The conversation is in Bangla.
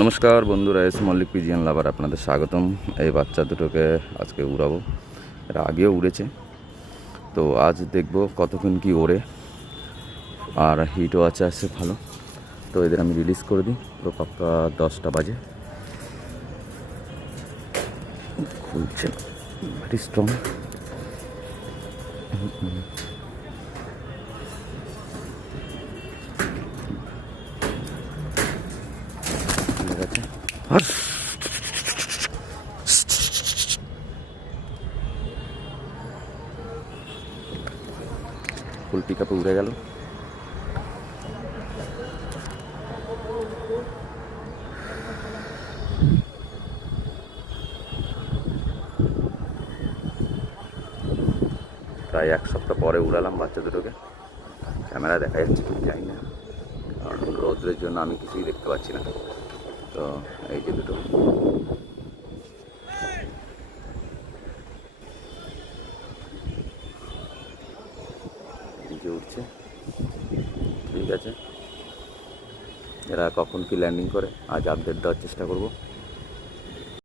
নমস্কার বন্ধুরা, এস মল্লিক পিজিয়ান লাভার আপনাদের স্বাগতম। এই বাচ্চা দুটোকে আজকে উড়াবো। এরা আগেও উড়েছে, তো আজ দেখব কতক্ষণ কি ওড়ে, আর হিটও আছে ভালো। তো এদের আমি রিলিজ করে দিই। তো পাক্কা 10টা বাজে। খুলছে, ভেরি স্ট্রং। ঠিক আছে, ফুল পিক আপে উড়ে গেল। প্রায় 1 সপ্তাহ পরে উড়ালাম বাচ্চা দুটোকে। ক্যামেরা দেখা যাচ্ছে কি জানি না, কারণ রৌদ্রের জন্য আমি কিছুই দেখতে পাচ্ছি না। তো এই যে দুটো নিচে উঠছে। ঠিক আছে, এরা কখন কি ল্যান্ডিং করে আজ আপডেট দেওয়ার চেষ্টা করব।